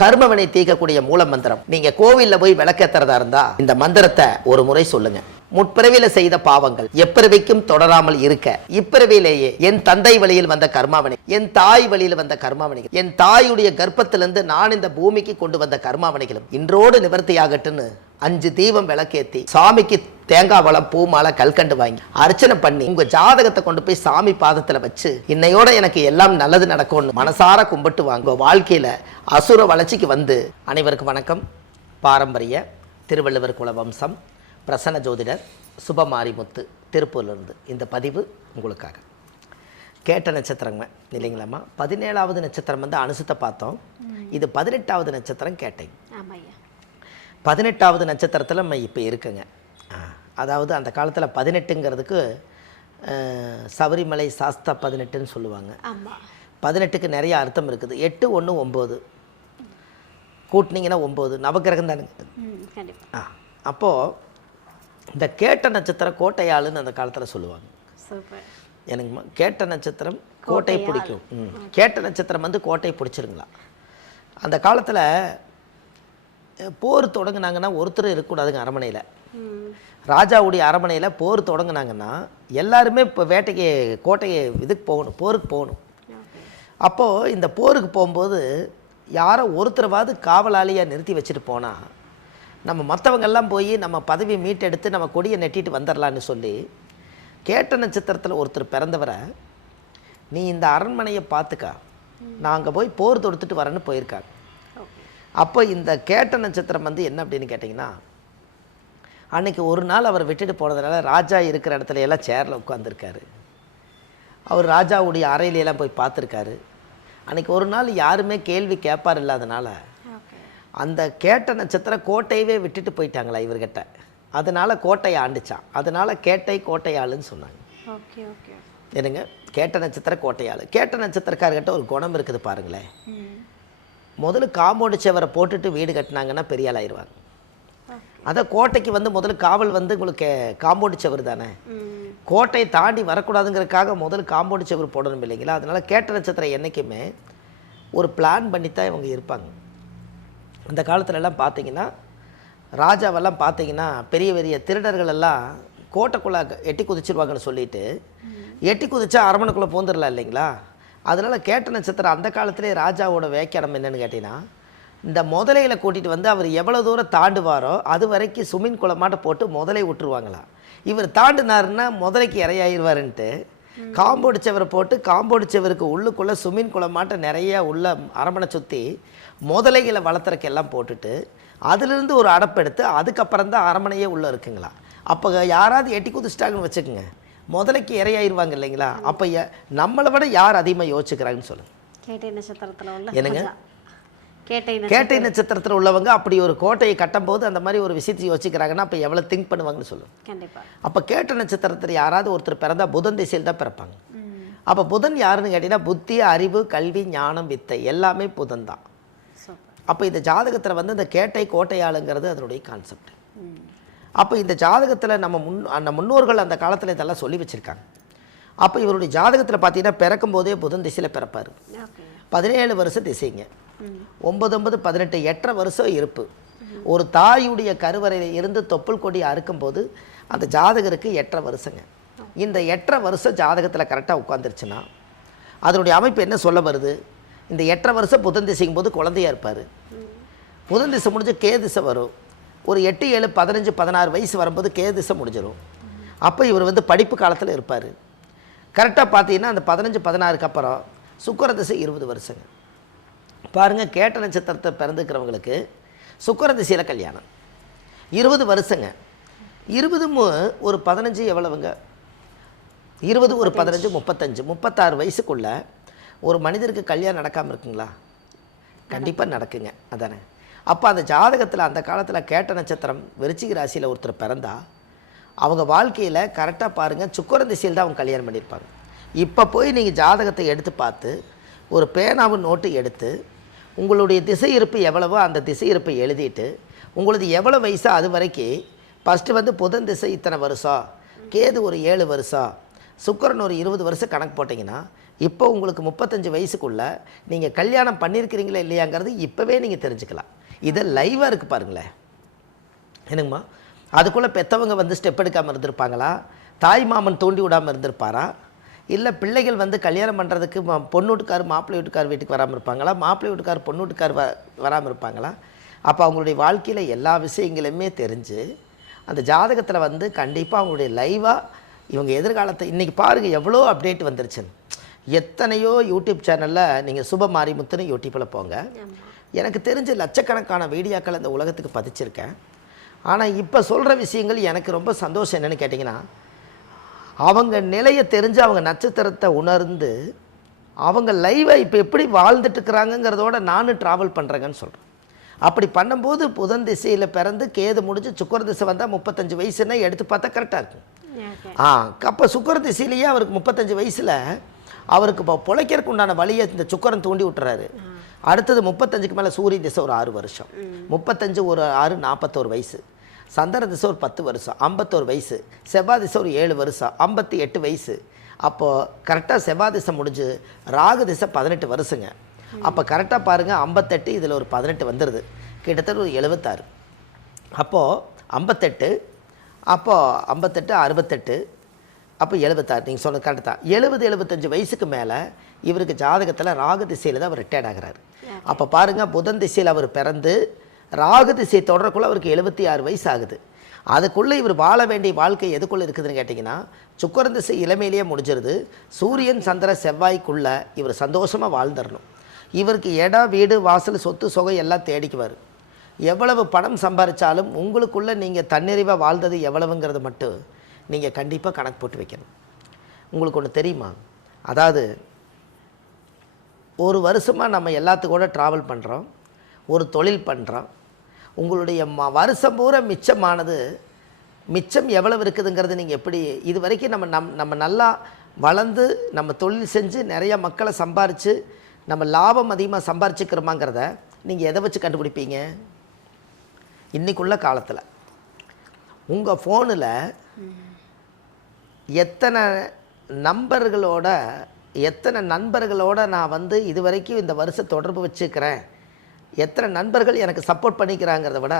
கர்மவினை தீர்க்கக்கூடிய மூல மந்திரம். நீங்க கோவில்ல போய் விளக்கேத்துறதா இருந்தா இந்த மந்திரத்தை ஒரு முறை சொல்லுங்க. முற்பிறவியில செய்த பாவங்கள் எப்பிறவிக்கும் தொடராமல் இருக்க, இப்பிறவியிலேயே என் தந்தை வழியில் வந்த கர்மாவினை, என் தாய் வழியில் வந்த கர்மாவினைகள், என் தாயுடைய கர்ப்பத்திலிருந்து நான் இந்த பூமிக்கு கொண்டு வந்த கர்மாவினைகளும் இன்றோடு நிவர்த்தியாகட்டுன்னு 5 தீபம் விளக்கேத்தி சாமிக்கு தேங்காய் வளம் பூ மாலை கல்கண்டு வாங்கி அர்ச்சனை பண்ணி உங்க ஜாதகத்தை கொண்டு போய் சாமி பாதத்துல வச்சு இன்னையோட எனக்கு எல்லாம் நல்லது நடக்கும்னு மனசார கும்பிட்டு வாங்க. வாழ்க்கையில அசுர வளர்ச்சிக்கு வந்து. அனைவருக்கும் வணக்கம். பாரம்பரிய திருவள்ளுவர் குல வம்சம் பிரசன்ன ஜோதிடர் சுபமாரிமுத்து திருப்பூர்லேருந்து இந்த பதிவு உங்களுக்காக. கேட்ட நட்சத்திரங்க இல்லைங்களாம்மா. 17வது நட்சத்திரம் வந்து அனுசத்தை பார்த்தோம். இது 18வது நட்சத்திரம் கேட்டை. 18வது நட்சத்திரத்தில் நம்ம இப்போ இருக்குங்க. அதாவது அந்த காலத்தில் 18ங்கிறதுக்கு சபரிமலை சாஸ்தா 18ன்னு சொல்லுவாங்க. 18க்கு நிறைய அர்த்தம் இருக்குது. 8 1 9 கூட்டினீங்கன்னா 9 நவக்கிரகம் தானுங்க. அப்போது இந்த கேட்ட நட்சத்திரம் கோட்டையாளுன்னு அந்த காலத்தில் சொல்லுவாங்க. எனக்குமா கேட்ட நட்சத்திரம் கோட்டை பிடிக்கும். கேட்ட நட்சத்திரம் வந்து கோட்டை பிடிச்சிருங்களா. அந்த காலத்தில் போர் தொடங்கினாங்கன்னா ஒருத்தர் இருக்கக்கூடாதுங்க அரண்மனையில். ராஜாவுடைய அரண்மனையில் போர் தொடங்கினாங்கன்னா எல்லாருமே இப்போ வேட்டைக்கு கோட்டையை இதுக்கு போகணும், போருக்கு போகணும். அப்போது இந்த போருக்கு போகும்போது யாரோ ஒருத்தரவாது காவலாளியாக நிறுத்தி வச்சுட்டு போனால் நம்ம மற்றவங்கெல்லாம் போய் நம்ம பதவியை மீட்டெடுத்து நம்ம கொடியை நெட்டிட்டு வந்துடலான்னு சொல்லி கேட்ட நட்சத்திரத்தில் ஒருத்தர் பிறந்தவரை நீ இந்த அரண்மனையை பார்த்துக்கா, நான் அங்கே போய் போர் தொடுத்துட்டு வரேன்னு போயிருக்காங்க. அப்போ இந்த கேட்ட நட்சத்திரம் வந்து என்ன அப்படின்னு கேட்டிங்கன்னா, அன்றைக்கி ஒரு நாள் அவர் விட்டுட்டு போனதுனால ராஜா இருக்கிற இடத்துல எல்லாம் சேரில் உட்காந்துருக்காரு. அவர் ராஜாவுடைய அறையிலெல்லாம் போய் பார்த்துருக்காரு. அன்றைக்கி ஒரு நாள் யாருமே கேள்வி கேட்பார் இல்லாதனால அந்த கேட்ட நட்சத்திரம் கோட்டையவே விட்டுட்டு போயிட்டாங்களா இவர்கிட்ட. அதனால் கோட்டையை ஆண்டுச்சான். அதனால் கேட்டை கோட்டையாளுன்னு சொன்னாங்க. என்னங்க கேட்ட நட்சத்திரம் கோட்டையாள். கேட்ட நட்சத்திரக்காரர்கிட்ட ஒரு குணம் இருக்குது பாருங்களேன். முதல்ல காம்பவுண்டு செவரை போட்டுட்டு வீடு கட்டினாங்கன்னா பெரிய ஆள் ஆயிடுவாங்க. அதான் கோட்டைக்கு வந்து முதல்ல காவல் வந்து உங்களுக்கு காம்பவுண்டு செவர் தானே. கோட்டையை தாண்டி வரக்கூடாதுங்கிறதுக்காக முதல்ல காம்பவுண்டு செவர் போடணும் இல்லைங்களா. அதனால் கேட்ட நட்சத்திரம் என்றைக்குமே ஒரு பிளான் பண்ணித்தான் இவங்க இருப்பாங்க. அந்த காலத்துலலாம் பார்த்தீங்கன்னா ராஜாவெல்லாம் பார்த்தீங்கன்னா பெரிய பெரிய திருடர்கள் எல்லாம் கோட்டைக்குள்ளே எட்டி குதிச்சிருவாங்கன்னு சொல்லிட்டு எட்டி குதிச்சா அரண்மனைக்குள்ளே போந்துடலாம் இல்லைங்களா. அதனால் கேட்ட நட்சத்திரம் அந்த காலத்திலே ராஜாவோட வியாக்கியானம் என்னென்னு கேட்டிங்கன்னா, இந்த முதலைகளை கூட்டிகிட்டு வந்து அவர் எவ்வளோ தூரம் தாண்டுவாரோ அது வரைக்கும் சுமின் குளமாட்ட போட்டு முதலை விட்டுருவாங்களாம். இவர் தாண்டினாருன்னா முதலைக்கு இறையாயிருவாருன்ட்டு காம்பவுண்டு செவரை போட்டு காம்பவுண்டு செவருக்கு உள்ளுக்குள்ளே சுமின் குளமாட்ட நிறைய உள்ள அரண்மனை சுற்றி முதலைகளை வளர்த்துறக்கெல்லாம் போட்டுட்டு அதிலிருந்து ஒரு அடப்பெடுத்து அதுக்கப்புறம் தான் அரண்மனையே உள்ளே இருக்குங்களா. அப்போ யாராவது எட்டி குதிச்சிட்டாங்கன்னு வச்சுக்கோங்க, முதலைக்கு இறையாயிருவாங்க இல்லைங்களா. அப்போ நம்மளை விட யார் அதிகமாக யோசிச்சுக்கிறாங்கன்னு சொல்லுங்கள். கேட்டை நட்சத்திரத்தில் என்னங்க கேட்டை நட்சத்திரத்தில் உள்ளவங்க அப்படி ஒரு கோட்டையை கட்டும்போது அந்த மாதிரி ஒரு விஷயத்தை யோசிக்கிறாங்கன்னா அப்போ எவ்வளோ திங்க் பண்ணுவாங்கன்னு சொல்லுங்கள். அப்போ கேட்ட நட்சத்திரத்தில் யாராவது ஒருத்தர் பிறந்தால் புதன் திசையில் தான் பிறப்பாங்க. அப்போ புதன் யாருன்னு கேட்டிங்கன்னா புத்தி, அறிவு, கல்வி, ஞானம், வித்தை எல்லாமே புதன் தான். அப்போ இந்த ஜாதகத்தில் வந்து இந்த கேட்டை கோட்டையாளுங்கிறது அதனுடைய கான்செப்ட். அப்போ இந்த ஜாதகத்தில் நம்ம முன்னோர்கள் அந்த காலத்தில் இதெல்லாம் சொல்லி வச்சுருக்காங்க. அப்போ இவருடைய ஜாதகத்தில் பார்த்தீங்கன்னா பிறக்கும் போதே புதன் திசையில் பிறப்பார். 17 வருஷம் திசைங்க. 9 9 18 8 வருஷம் இருப்பு. ஒரு தாயுடைய கருவறையில் இருந்து தொப்புள் கொடி அறுக்கும்போது அந்த ஜாதகருக்கு 8 வருஷங்க. இந்த 8 வருஷம் ஜாதகத்தில் கரெக்டாக உட்காந்துருச்சுன்னா அதனுடைய அமைப்பு என்ன சொல்ல வருது. இந்த 8 வருஷம் புதன் திசைக்கும் போது குழந்தையாக இருப்பார். புதன் திசை முடிஞ்சு கே திசை வரும். ஒரு 8 7 15 16 வயசு வரும்போது கே திசை முடிஞ்சிடும். அப்போ இவர் வந்து படிப்பு காலத்தில் இருப்பார். கரெக்டாக பார்த்தீங்கன்னா அந்த 15 16க்கு அப்புறம் சுக்கிர திசை 20 வருஷங்க. பாருங்கள், கேட்ட நட்சத்திரத்தை பிறந்துக்கிறவங்களுக்கு சுக்கிர திசையில் கல்யாணம் 20 வருஷங்க. 20 ஒரு 15 எவ்வளவுங்க, 20 ஒரு 15 35 36 வயசுக்குள்ள ஒரு மனிதருக்கு கல்யாணம் நடக்காமல் இருக்குங்களா? கண்டிப்பாக நடக்குங்க. அதானே. அப்போ அந்த ஜாதகத்தில் அந்த காலத்தில் கேட்ட நட்சத்திரம் விருச்சிக ராசியில் ஒருத்தர் பிறந்தா அவங்க வாழ்க்கையில் கரெக்டாக பாருங்கள் சுக்கிர திசையில் தான் அவங்க கல்யாணம் பண்ணியிருப்பாங்க. இப்போ போய் நீங்கள் ஜாதகத்தை எடுத்து பார்த்து ஒரு பேனாவும் நோட்டு எடுத்து உங்களுடைய திசை இருப்பு எவ்வளவோ அந்த திசை இருப்பை எழுதிட்டு உங்களுக்கு எவ்வளோ வயசோ அது வரைக்கும் ஃபஸ்ட்டு வந்து புதன் திசை இத்தனை வருஷம், கேது ஒரு 7 வருஷம், சுக்கிரன் ஒரு 20 வருஷம் கணக்கு போட்டிங்கன்னா இப்போ உங்களுக்கு 35 வயசுக்குள்ளே நீங்கள் கல்யாணம் பண்ணியிருக்கிறீங்களா இல்லையாங்கிறது இப்போவே நீங்கள் தெரிஞ்சுக்கலாம். இதை லைவாக இருக்குது பாருங்களேன். என்னங்கம்மா, அதுக்குள்ளே பெற்றவங்க வந்து ஸ்டெப் எடுக்காமல் இருந்திருப்பாங்களா, தாய் மாமன் தூண்டி விடாமல் இருந்திருப்பாரா, இல்லை பிள்ளைகள் வந்து கல்யாணம் பண்ணுறதுக்கு பொண்ணு வீட்டுக்கார் மாப்பிள்ளை வீட்டுக்கார் வீட்டுக்கு வராமல் இருப்பாங்களா, மாப்பிள்ளை வீட்டுக்கார் பொண்ணு வீட்டுக்கார் வராமல் இருப்பாங்களா? அப்போ அவங்களுடைய வாழ்க்கையில் எல்லா விஷயங்களுமே தெரிஞ்சு அந்த ஜாதகத்தில் வந்து கண்டிப்பாக அவங்களுடைய லைவாக இவங்க எதிர்காலத்தை இன்றைக்கி பாருங்கள் எவ்வளோ அப்டேட் வந்துருச்சுன்னு. எத்தனையோ யூடியூப் சேனலில் நீங்கள் சுப மாரிமுத்துன்னு யூடியூப்பில் போங்க, எனக்கு தெரிஞ்ச லட்சக்கணக்கான வீடியோக்கள் அந்த உலகத்துக்கு பதிச்சிருக்கேன். ஆனால் இப்போ சொல்கிற விஷயங்கள் எனக்கு ரொம்ப சந்தோஷம் என்னென்னு கேட்டிங்கன்னா, அவங்க நிலையை தெரிஞ்சு அவங்க நட்சத்திரத்தை உணர்ந்து அவங்க லைவாக இப்போ எப்படி வாழ்ந்துட்டுருக்குறாங்கங்கிறதோட நானும் ட்ராவல் பண்ணுறேங்கன்னு சொல்கிறேன். அப்படி பண்ணும்போது புதன் திசையில் பிறந்து கேது முடிஞ்சு சுக்கர திசை வந்தால் 35 வயசுன்னா எடுத்து பார்த்தா கரெக்டாக இருக்கும். அப்போ சுக்கர திசையிலேயே அவருக்கு 35 வயசில் அவருக்கு இப்போ பிழைக்கிறதுக்கு உண்டான வழியை இந்த சுக்கரன் தூண்டி விட்டுறாரு. அடுத்தது 35க்கு மேலே சூரிய திசை ஒரு 6 வருஷம், 35 ஒரு 6 41 வயசு, சந்திர திசை ஒரு 10 வருஷம் 51 வயசு, செவ்வாய் திசை ஒரு 7 வருஷம் 58 வயசு. அப்போது கரெக்டாக செவ்வாய் திசை முடிஞ்சு ராகு திசை 18 வருஷங்க. அப்போ கரெக்டாக பாருங்கள் 58 இதில் ஒரு 18 வந்துடுது, கிட்டத்தட்ட ஒரு 76. அப்போது 58, அப்போது 58 68, அப்போ 76. நீங்கள் சொன்னது கரெக்டு தான். 70-75 வயசுக்கு மேலே இவருக்கு ஜாதகத்தில் ராகு திசையில் தான் அவர் ரிட்டையர்ட் ஆகிறாரு. அப்போ பாருங்கள் புதன் திசையில் அவர் பிறந்து ராகு திசை தொடரக்குள்ளே அவருக்கு 76 வயசு ஆகுது. அதுக்குள்ளே இவர் வாழ வேண்டிய வாழ்க்கை எதுக்குள்ளே இருக்குதுன்னு கேட்டிங்கன்னா, சுக்கரன் திசை இளமையிலேயே முடிஞ்சிருது. சூரியன் சந்திர செவ்வாய்க்குள்ளே இவர் சந்தோஷமாக வாழ்ந்துடணும். இவருக்கு இடம் வீடு வாசல் சொத்து சொகை எல்லாம் தேடிக்குவார். எவ்வளவு பணம் சம்பாதிச்சாலும் உங்களுக்குள்ளே நீங்கள் தன்னிறைவாக வாழ்ந்தது எவ்வளவுங்கிறது மட்டும் நீங்கள் கண்டிப்பாக கணக்கு போட்டு வைக்கணும். உங்களுக்கு ஒன்று தெரியுமா, அதாவது ஒரு வருஷமாக நம்ம எல்லாத்துக்கூட ட்ராவல் பண்ணுறோம், ஒரு தொழில் பண்ணுறோம். உங்களுடைய வருஷம் பூரா மிச்சம் எவ்வளவு இருக்குதுங்கிறது நீங்கள் எப்படி இது வரைக்கும் நம்ம நல்லா வளர்ந்து நம்ம தொழில் செஞ்சு நிறையா மக்களை சம்பாரித்து நம்ம லாபம் அதிகமாக சம்பாரிச்சுக்கிறோமாங்கிறத நீங்கள் எதை வச்சு கண்டுபிடிப்பீங்க? இன்றைக்குள்ள காலத்தில் உங்கள் ஃபோனில் எத்தனை நண்பர்களோட நான் வந்து இது வரைக்கும் இந்த வருஷம் தொடர்பு வச்சுக்கிறேன், எத்தனை நண்பர்கள் எனக்கு சப்போர்ட் பண்ணிக்கிறாங்கிறத விட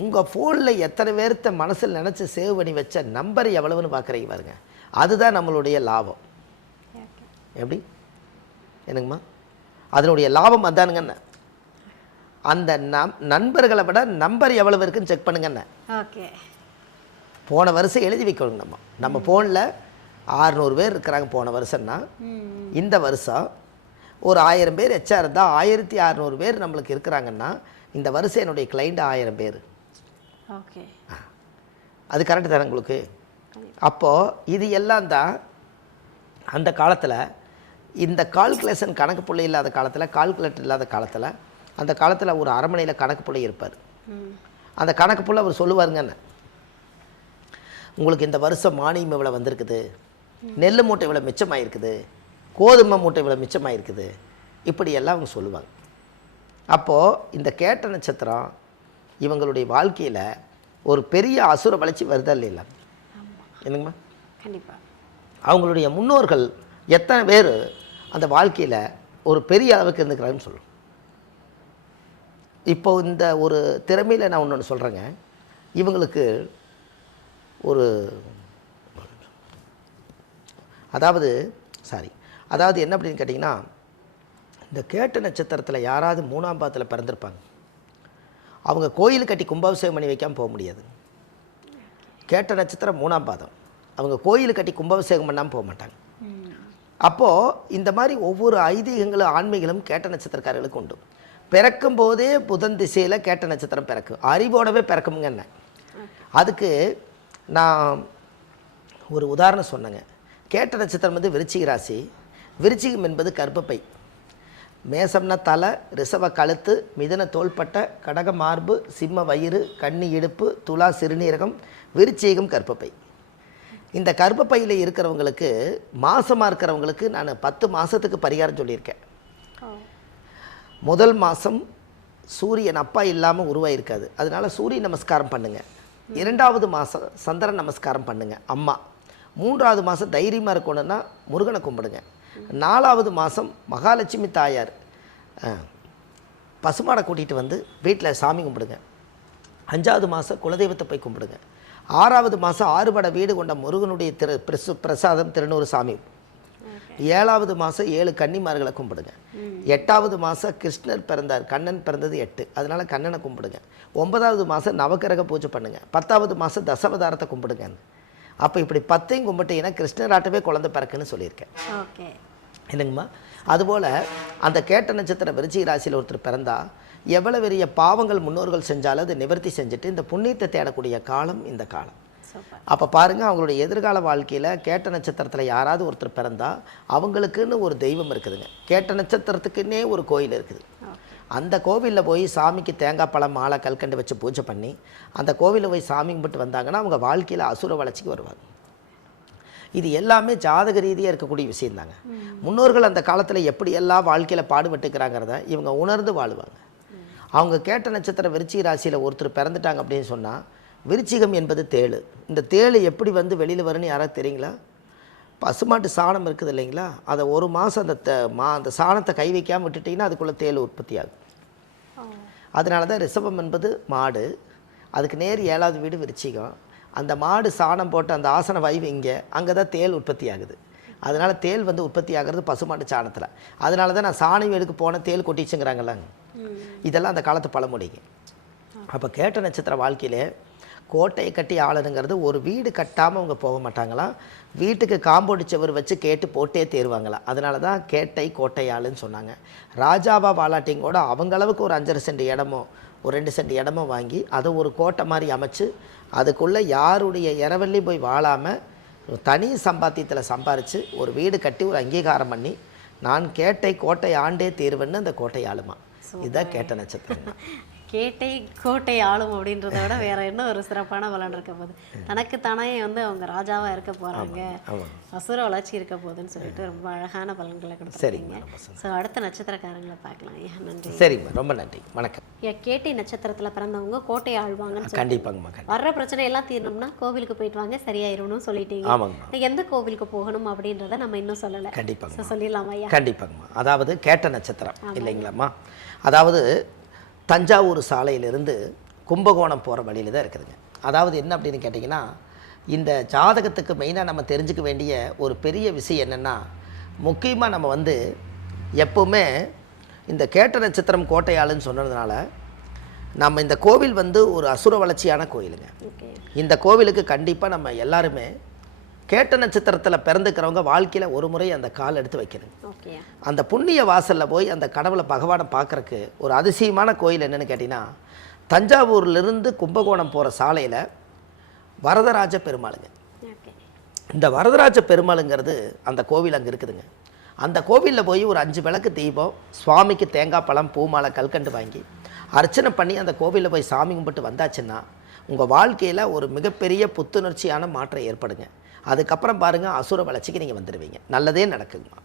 உங்கள் ஃபோனில் எத்தனை பேர்த்த மனசில் நினச்சி சேவ் பண்ணி வச்ச நம்பர் எவ்வளவுன்னு பார்க்குறீங்க பாருங்க. அதுதான் நம்மளுடைய லாபம். எப்படி என்னங்கம்மா, அதனுடைய லாபம் அதானுங்கண்ண. அந்த நண்பர்களை விட நம்பர் எவ்வளவு இருக்குன்னு செக் பண்ணுங்கண்ண. ஓகே, போன வருஷம் எழுதி வைக்கணும். நம்ம ஃபோனில் 600 பேர் இருக்கிறாங்க போன வருஷம்னா, இந்த வருஷம் ஒரு 1000 பேர் எச்சா இருந்தால் 1600 பேர் நம்மளுக்கு இருக்கிறாங்கன்னா இந்த வருஷம் என்னுடைய கிளைண்ட் 1000 பேர். ஓகே, அது கரெக்டு தானே உங்களுக்கு? அப்போது இது எல்லாம் தான் அந்த காலத்தில் இந்த கால்குலேஷன் கணக்கு பிள்ளை இல்லாத காலத்தில், கால்குலேட்டர் இல்லாத காலத்தில், அந்த காலத்தில் ஒரு அரண்மனையில் கணக்கு பிள்ளை இருப்பார். அந்த கணக்கு பிள்ளை அவர் சொல்லுவாருங்கன்னு, உங்களுக்கு இந்த வருஷம் மானியம் இவ்வளோ வந்திருக்குது, நெல் மூட்டை இவ்வளோ மிச்சமாயிருக்குது, கோதுமை மூட்டை இவ்வளோ மிச்சமாயிருக்குது, இப்படியெல்லாம் அவங்க சொல்லுவாங்க. அப்போது இந்த கேட்ட நட்சத்திரம் இவங்களுடைய வாழ்க்கையில் ஒரு பெரிய அசுர வளர்ச்சி வருதா இல்லைங்களா? என்னங்கம்மா, கண்டிப்பாக அவங்களுடைய முன்னோர்கள் எத்தனை பேர் அந்த வாழ்க்கையில் ஒரு பெரிய அளவுக்கு இருந்துக்கிறாங்கன்னு சொல்லும். இப்போ இந்த ஒரு திறமையில் நான் ஒன்று சொல்கிறேங்க, இவங்களுக்கு ஒரு அதாவது என்ன அப்படின்னு கேட்டிங்கன்னா, இந்த கேட்ட நட்சத்திரத்தில் யாராவது 3ஆம் பாதத்தில் பிறந்திருப்பாங்க, அவங்க கோயில் கட்டி கும்பாபிஷேகம் பண்ணி வைக்காமல் போக முடியாது. கேட்ட நட்சத்திரம் 3ஆம் பாதம், அவங்க கோயில் கட்டி கும்பாபிஷேகம் பண்ணாமல் போக மாட்டாங்க. அப்போது இந்த மாதிரி ஒவ்வொரு ஐதீகங்களும் ஆன்மீகங்களும் கேட்ட நட்சத்திரக்காரர்களுக்கு உண்டு. பிறக்கும் போதே புதன் திசையில் கேட்ட நட்சத்திரம் பிறக்கும், அறிவோடவே பிறக்குமுங்க. என்ன அதுக்கு நான் ஒரு உதாரணம் சொன்னேங்க. கேட்ட நட்சத்திரம் வந்து விருச்சிக ராசி, விருச்சிகம் என்பது கர்ப்பப்பை, மேசம்னா தலை, ரிஷப கழுத்து, மிதுன தோள்பட்டை, கடக மார்பு, சிம்ம வயிறு, கன்னி இடுப்பு, துலா சிறுநீரகம், விருச்சிகம் கர்ப்பப்பை. இந்த கர்ப்பப்பையில் இருக்கிறவங்களுக்கு, மாசமாக இருக்கிறவங்களுக்கு நான் 10 மாதத்துக்கு பரிகாரம் சொல்லியிருக்கேன். முதல் மாதம் சூரியன் அப்பா இல்லாமல் உருவாயிருக்காது, அதனால சூரிய நமஸ்காரம் பண்ணுங்கள். 2வது மாதம் சந்திரன் நமஸ்காரம் பண்ணுங்கள் அம்மா. 3வது மாதம் தைரியமாக இருக்கணும்னா முருகனை கும்பிடுங்க. 4வது மாதம் மகாலட்சுமி தாயார் பசுமாடை கூட்டிகிட்டு வந்து வீட்டில் சாமி கும்பிடுங்க. 5வது மாதம் குலதெய்வத்தை போய் கும்பிடுங்க. 6வது மாதம் 6 பட வீடு கொண்ட முருகனுடைய பிரசாதம் திருநூறு சாமி. 7வது மாதம் 7 கன்னிமார்களை கும்பிடுங்க. 8வது மாதம் கிருஷ்ணர் பிறந்தார், கண்ணன் பிறந்தது 8, அதனால் கண்ணனை கும்பிடுங்க. 9வது மாதம் நவக்கிரக பூஜை பண்ணுங்கள். 10வது மாதம் தசவதாரத்தை கும்பிடுங்க. அப்போ இப்படி 10ஐயும் கும்பிட்டீங்கன்னா கிருஷ்ணராட்டவே குழந்தை பிறக்குன்னு சொல்லியிருக்கேன். இல்லைங்கம்மா? அதுபோல் அந்த கேட்ட நட்சத்திரம் விருச்சிக ராசியில் ஒருத்தர் பிறந்தா எவ்வளவு பெரிய பாவங்கள் முன்னோர்கள் செஞ்சாலும் அதை நிவர்த்தி செஞ்சுட்டு இந்த புண்ணியத்தை தேடக்கூடிய காலம் இந்த காலம். அப்போ பாருங்கள், அவங்களுடைய எதிர்கால வாழ்க்கையில் கேட்ட நட்சத்திரத்தில் யாராவது ஒருத்தர் பிறந்தா அவங்களுக்குன்னு ஒரு தெய்வம் இருக்குதுங்க. கேட்ட நட்சத்திரத்துக்குன்னே ஒரு கோயில் இருக்குது. அந்த கோவிலில் போய் சாமிக்கு தேங்காய் பழம் மாலை கல்கண்டு வச்சு பூஜை பண்ணி அந்த கோவிலில் போய் சாமி கும்பிட்டு வந்தாங்கன்னா அவங்க வாழ்க்கையில் அசுர வளர்ச்சிக்கு வருவாங்க. இது எல்லாமே ஜாதக ரீதியாக இருக்கக்கூடிய விஷயந்தாங்க. முன்னோர்கள் அந்த காலத்தில் எப்படியெல்லாம் வாழ்க்கையில் பாடுபட்டுக்கிறாங்கிறத இவங்க உணர்ந்து வாழுவாங்க. அவங்க கேட்ட நட்சத்திரம் விருச்சிக ராசியில் ஒருத்தர் பிறந்துட்டாங்க அப்படின்னு சொன்னால், விருச்சிகம் என்பது தேள். இந்த தேள் எப்படி வந்து வெளியில் வரும்னு யாராவது தெரியுங்களா? பசுமாட்டு சாணம் இருக்குது இல்லைங்களா, அதை 1 மாதம் அந்த சாணத்தை கை வைக்காமல் விட்டுட்டிங்கன்னா அதுக்குள்ளே தேள் உற்பத்தி ஆகும். அதனால தான் ரிஷபம் என்பது மாடு, அதுக்கு நேர் 7வது வீடு விருச்சிகம். அந்த மாடு சாணம் போட்டு அந்த ஆசன வாய்வு இங்கே, அங்கே தான் தேள் உற்பத்தி ஆகுது. அதனால் தேள் வந்து உற்பத்தி ஆகிறது பசுமாட்டு சாணத்தில். அதனால தான் நான் சாணி வீடுக்கு போன தேள் கொட்டிச்சுங்கிறாங்கல்ல, இதெல்லாம் அந்த காலத்து பழமொழிங்க. அப்போ கேட்ட நட்சத்திர வாழ்க்கையிலே கோட்டையை கட்டி ஆளணுங்கிறது, ஒரு வீடு கட்டாமல் அவங்க போக மாட்டாங்களாம். வீட்டுக்கு காம்பவுண்ட் சுவர் வச்சு கேட்டு போட்டே தேருவாங்களாம். அதனால தான் கேட்டை கோட்டை ஆளுன்னு சொன்னாங்க. ராஜாவா வாலாட்டிங்கோட அவங்களவுக்கு ஒரு 5.5 சென்ட் இடமோ ஒரு 2 சென்ட் இடமோ வாங்கி அதை ஒரு கோட்டை மாதிரி அமைச்சு அதுக்குள்ளே யாருடைய இரவல்லி போய் வாழாமல் தனி சம்பாத்தியத்தில் சம்பாரித்து ஒரு வீடு கட்டி ஒரு அங்கீகாரம் பண்ணி நான் கேட்டை கோட்டை ஆண்டே தீர்வுன்னு அந்த கோட்டை ஆளுமா. இதுதான் கேட்ட நட்சத்திரம். கேட்டை கோட்டை ஆளும் அப்படின்றத விட வேற என்ன ஒரு சிறப்பான பலன் இருக்க போகுது. தனக்கு தானே வந்து அவங்க ராஜாவா இருக்க போறாங்க, அசுர வளர்ச்சி இருக்க போகுதுன்னு சொல்லிட்டு ரொம்ப அழகான பலன்களை கொடுத்துருக்கீங்க. ஸோ அடுத்த நட்சத்திரக்காரங்களை பார்க்கலாம். நன்றி. சரிங்கம்மா, ரொம்ப நன்றி. வணக்கம். கேட்டை நட்சத்திரத்துல பிறந்தவங்க கோட்டை ஆழ்வாங்கன்னு கண்டிப்பாங்கம்மா. வர்ற பிரச்சனை எல்லாம் தீரணும்னா கோவிலுக்கு போயிட்டு வாங்க, சரியாயிரும்னு சொல்லிட்டீங்க. எந்த கோவிலுக்கு போகணும் அப்படின்றத நம்ம இன்னும் சொல்லலை. கண்டிப்பாக சொல்லிடலாமா? கண்டிப்பாங்கம்மா. அதாவது கேட்ட நட்சத்திரம் இல்லைங்களாம்மா, அதாவது தஞ்சாவூர் சாலையிலிருந்து கும்பகோணம் போகிற வழியில் தான் இருக்குதுங்க. அதாவது என்ன அப்படின்னு கேட்டிங்கன்னா, இந்த ஜாதகத்துக்கு மெயினாக நம்ம தெரிஞ்சுக்க வேண்டிய ஒரு பெரிய விஷயம் என்னென்னா, முக்கியமாக நம்ம வந்து எப்போவுமே இந்த கேட்ட நட்சத்திரம் கோட்டையாளுன்னு சொன்னதுனால நம்ம இந்த கோவில் வந்து ஒரு அசுர வளர்ச்சியான கோயிலுங்க. இந்த கோவிலுக்கு கண்டிப்பாக நம்ம எல்லாருமே கேட்ட நட்சத்திரத்தில் பிறந்துக்கிறவங்க வாழ்க்கையில் ஒரு முறை அந்த கால் எடுத்து வைக்கணும். அந்த புண்ணிய வாசலில் போய் அந்த கடவுளை பகவானை பார்க்குறக்கு ஒரு அதிசயமான கோயில் என்னென்னு கேட்டிங்கன்னா, தஞ்சாவூர்லேருந்து கும்பகோணம் போகிற சாலையில் வரதராஜ பெருமாளுங்க. இந்த வரதராஜ பெருமாளுங்கிறது அந்த கோவில் அங்கே இருக்குதுங்க. அந்த கோவிலில் போய் ஒரு 5 விளக்கு தீபம், சுவாமிக்கு தேங்காய் பழம் பூமாலை கல்கண்டு வாங்கி அர்ச்சனை பண்ணி அந்த கோவிலில் போய் சாமி கும்பிட்டு வந்தாச்சுன்னா உங்கள் வாழ்க்கையில் ஒரு மிகப்பெரிய புத்துணர்ச்சியான மாற்றம் ஏற்படுங்க. அதுக்கப்புறம் பாருங்கள், அசுர வளர்ச்சிக்கு நீங்கள் வந்துடுவீங்க. நல்லதே நடக்குங்கம்மா.